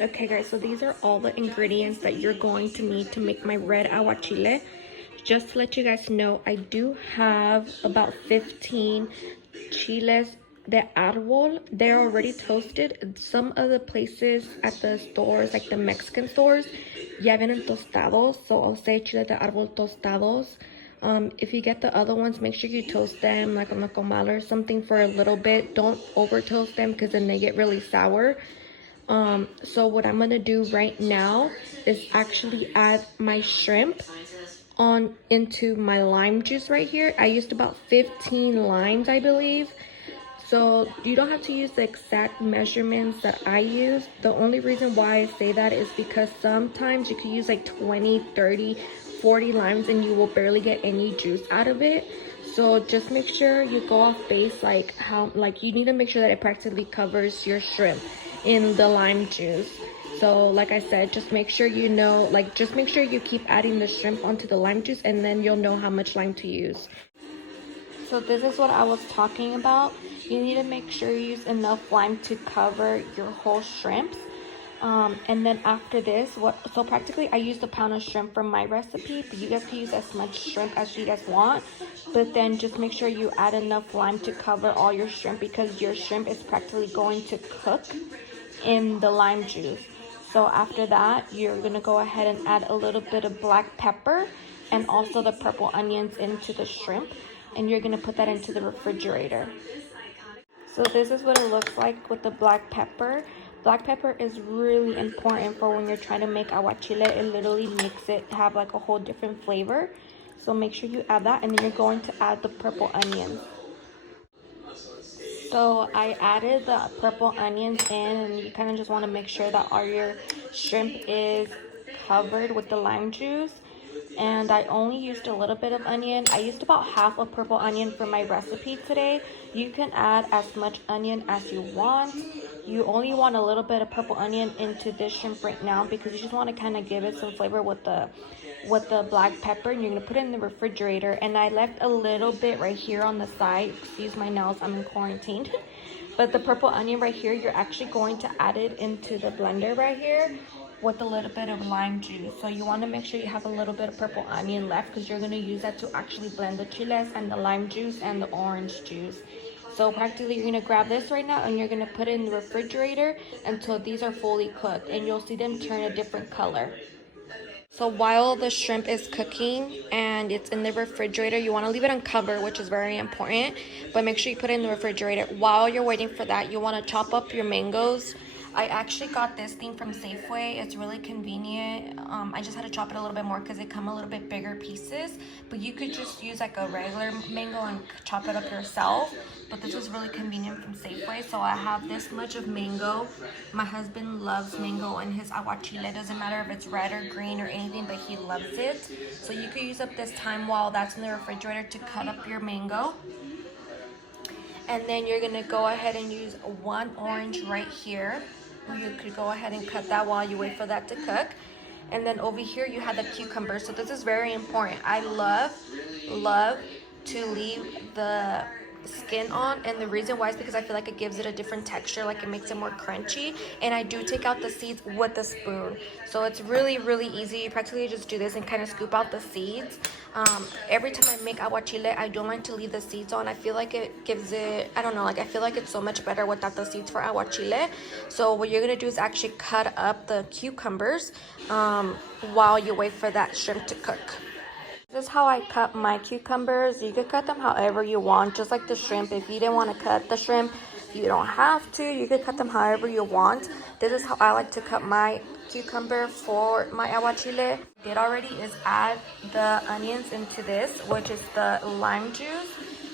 Okay guys, so these are all the ingredients that you're going to need to make my red aguachile. Just to let you guys know, I do have about 15 chiles de árbol. They're already toasted. Some of the places at the stores, like the Mexican stores, ya vienen tostados. So I'll say chile de árbol tostados. If you get the other ones, make sure you toast them like on a comal or something for a little bit. Don't over toast them because then they get really sour. So what I'm gonna do right now is actually add my shrimp on into my lime juice right here. I used about 15 limes, I believe. So you don't have to use the exact measurements that I use. The only reason why I say that is because sometimes you can use like 20, 30, 40 limes and you will barely get any juice out of it. So just make sure you go off base, like you need to make sure that it practically covers your shrimp in the lime juice. So like I said, just make sure you know, just make sure you keep adding the shrimp onto the lime juice, and then you'll know how much lime to use. So this is what I was talking about. You need to make sure you use enough lime to cover your whole shrimps. And then after this, so practically I used a pound of shrimp from my recipe, but you guys can use as much shrimp as you guys want. But then just make sure you add enough lime to cover all your shrimp, because your shrimp is practically going to cook in the lime juice. So after that, you're gonna go ahead and add a little bit of black pepper and also the purple onions into the shrimp, and you're gonna put that into the refrigerator. So this is what it looks like with the black pepper. Black pepper is really important for when you're trying to make aguachile. It literally makes it have like a whole different flavor. So make sure you add that, and then you're going to add the purple onions. So I added the purple onions in, and you kind of just want to make sure that all your shrimp is covered with the lime juice. And I only used a little bit of onion. I used about half a purple onion for my recipe today. You can add as much onion as you want. You only want a little bit of purple onion into this shrimp right now because you just want to kind of give it some flavor with the black pepper, and you're going to put it in the refrigerator. And I left a little bit right here on the side. Excuse my nails, I'm in quarantine. But the purple onion right here, you're actually going to add it into the blender right here with a little bit of lime juice. So you want to make sure you have a little bit of purple onion left, because you're going to use that to actually blend the chiles and the lime juice and the orange juice. So practically you're going to grab this right now and you're going to put it in the refrigerator until these are fully cooked, and you'll see them turn a different color. So while the shrimp is cooking and it's in the refrigerator, you want to leave it uncovered, which is very important, but make sure you put it in the refrigerator. While you're waiting for that, you want to chop up your mangoes. I actually got this thing from Safeway. It's really convenient. I just had to chop it a little bit more because they come a little bit bigger pieces, but you could just use like a regular mango and chop it up yourself. But this was really convenient from Safeway. So I have this much of mango. My husband loves mango in his aguachile. It doesn't matter if it's red or green or anything, but he loves it. So you could use up this time while that's in the refrigerator to cut up your mango. And then you're gonna go ahead and use one orange right here. You could go ahead and cut that while you wait for that to cook. And then over here you have the cucumber. So this is very important. I love to leave the skin on, and the reason why is because I feel like it gives it a different texture, like it makes it more crunchy. And I do take out the seeds with a spoon, so it's really easy. You practically just do this and kind of scoop out the seeds. Every time I make aguachile, I don't like to leave the seeds on. I feel like it gives it, I don't know, like I feel like it's so much better without the seeds for aguachile. So what you're gonna do is actually cut up the cucumbers while you wait for that shrimp to cook. This is how I cut my cucumbers. You could cut them however you want, just like the shrimp. If you didn't want to cut the shrimp, you don't have to. You could cut them however you want. This is how I like to cut my cucumber for my aguachile. Did already is add the onions into this, which is the lime juice.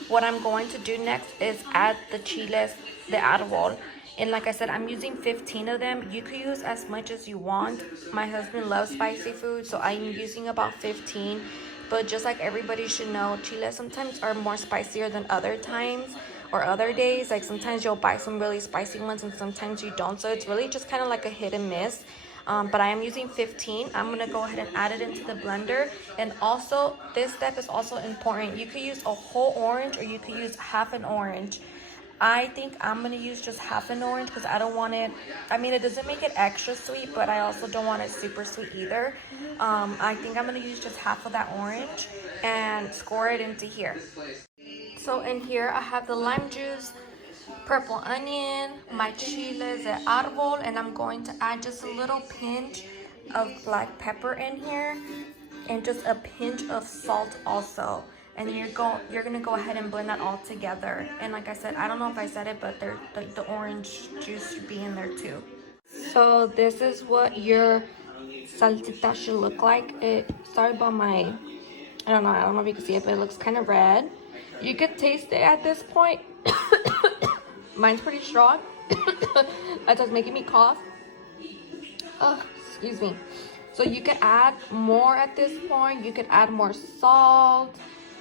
What I'm going to do next is add the chiles de árbol. And like I said, I'm using 15 of them. You could use as much as you want. My husband loves spicy food, so I'm using about 15. But just like everybody should know, chiles sometimes are more spicier than other times or other days. Like sometimes you'll buy some really spicy ones and sometimes you don't. So it's really just kind of like a hit and miss. But I am using 15. I'm going to go ahead and add it into the blender. And also, this step is also important. You could use a whole orange or you could use half an orange. I think I'm gonna use just half an orange because I don't want it. I mean, it doesn't make it extra sweet, but I also don't want it super sweet either. I think I'm gonna use just half of that orange and score it into here. So in here I have the lime juice, purple onion, my chiles de árbol, and I'm going to add just a little pinch of black pepper in here and just a pinch of salt also. And you're gonna go ahead and blend that all together. And like I said, I don't know if I said it, but the orange juice should be in there too. So this is what your salsita should look like. Sorry about my, I don't know if you can see it, but it looks kind of red. You could taste it at this point. Mine's pretty strong. That's what's making me cough. Oh, excuse me. So you could add more at this point. You could add more salt.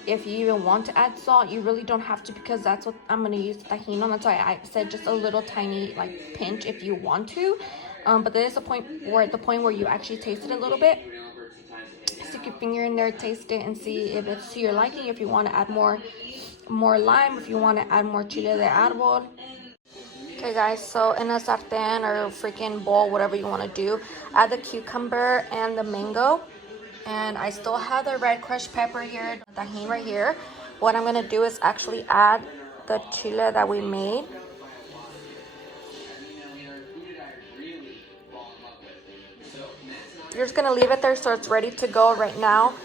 If you even want to add salt, you really don't have to because that's what I'm going to use tahini on. That's why I said just a little tiny like pinch if you want to. But there is a point where you actually taste it a little bit. Stick your finger in there, taste it, and see if it's to your liking. If you want to add more lime, if you want to add more chile de árbol. Okay guys, so in a sartén or freaking bowl, whatever you want to do, add the cucumber and the mango. And I still have the red crushed pepper here, the tahini right here. What I'm going to do is actually add the chile that we made. You're just going to leave it there so it's ready to go right now.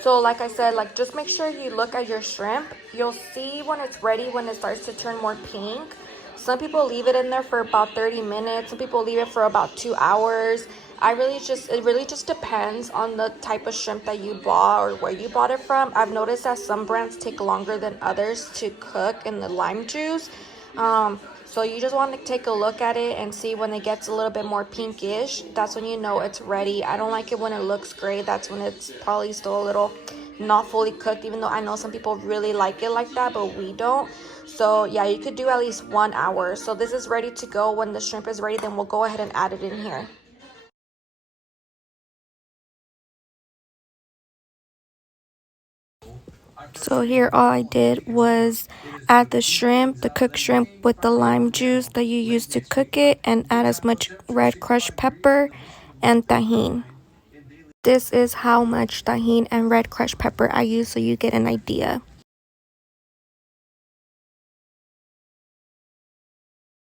So like I said, like just make sure you look at your shrimp. You'll see when it's ready, when it starts to turn more pink. Some people leave it in there for about 30 minutes. Some people leave it for about 2 hours. It really just depends on the type of shrimp that you bought or where you bought it from. I've noticed that some brands take longer than others to cook in the lime juice. So you just want to take a look at it and see when it gets a little bit more pinkish. That's when you know it's ready. I don't like it when it looks gray. That's when it's probably still a little not fully cooked, even though I know some people really like it like that, but we don't. So yeah, you could do at least 1 hour. So this is ready to go. When the shrimp is ready, then we'll go ahead and add it in here. So here all I did was add the shrimp, the cooked shrimp with the lime juice that you used to cook it, and add as much red crushed pepper and tahini. This is how much tahini and red crushed pepper I use so you get an idea.